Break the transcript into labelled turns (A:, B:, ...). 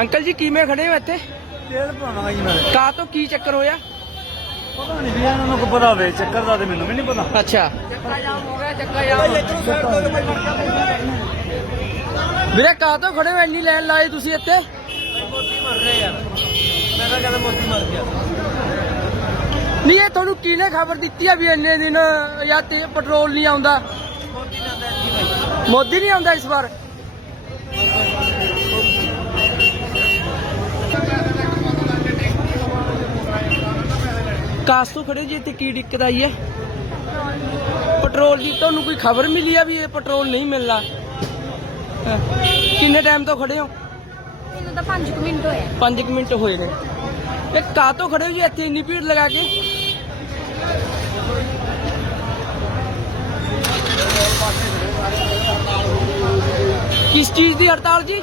A: Uncle ਜੀ ਕਿਵੇਂ ਖੜੇ ਹੋ ਇੱਥੇ?
B: ਤੇਲ ਪਾਉਣਾ ਜੀ ਮੈਂ।
A: ਕਾ ਤੋਂ ਕੀ ਚੱਕਰ ਹੋਇਆ?
B: ਪਤਾ ਨਹੀਂ ਵੀ ਇਹਨਾਂ ਨੂੰ ਕੋ ਪਤਾ ਹੋਵੇ ਚੱਕਰ ਦਾ ਤੇ ਮੈਨੂੰ ਵੀ ਨਹੀਂ ਪਤਾ।
A: ਅੱਛਾ। ਵੀਰੇ ਕਾ ਤੋਂ ਖੜੇ ਹੋ? ਇੰਨੀ ਲਾਈਨ ਲਾਈ ਤੁਸੀਂ ਇੱਥੇ?
B: ਮੋਤੀ ਮਰ ਰਿਹਾ ਯਾਰ। ਮੈਂ ਕਿਹਾ ਕਹਿੰਦਾ ਮੋਤੀ ਮਰ ਗਿਆ।
A: ਨਹੀਂ ਇਹ ਤੁਹਾਨੂੰ ਕਿਹਨੇ ਖਬਰ ਦਿੱਤੀ ਆ ਵੀ ਇੰਨੇ ਦਿਨ ਜਾਂ ਤੇ ਪੈਟਰੋਲ ਨਹੀਂ ਆਉਂਦਾ? ਮੋਦੀ ਨਹੀਂ ਆਉਂਦਾ ਇਸ ਵਾਰ? ਕਾਸ ਤੋਂ ਖੜੇ ਜੀ ਇੱਥੇ ਕੀ ਦਿੱਕਤ ਆਈ ਹੈ? ਪੈਟਰੋਲ ਦੀ ਤੁਹਾਨੂੰ ਕੋਈ ਖਬਰ ਮਿਲੀ ਆ ਵੀ ਇਹ ਪੈਟਰੋਲ ਨਹੀਂ ਮਿਲਣਾ। ਕਿੰਨੇ ਟਾਈਮ ਤੋਂ ਖੜੇ ਹੋ?
C: ਮੈਨੂੰ ਤਾਂ 5 ਮਿੰਟ ਹੋਏ
A: 5 ਮਿੰਟ ਹੋਏ ਨੇ। ਇਹ ਕਾ ਤੋਂ ਖੜੇ ਹੋ ਜੀ ਇੱਥੇ ਇੰਨੀ ਭੀੜ ਲਗਾ ਕੇ? ਕਿਸ ਚੀਜ਼ ਦੀ ਹੜਤਾਲ ਜੀ?